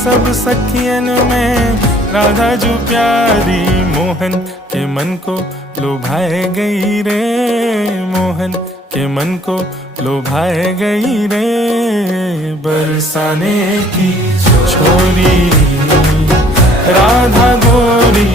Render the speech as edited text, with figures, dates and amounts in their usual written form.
सब सखियन में राधा जो प्यारी, मोहन के मन को लुभाए गई रे, मोहन के मन को लुभाए गई रे। बरसाने की छोरी राधा गोरी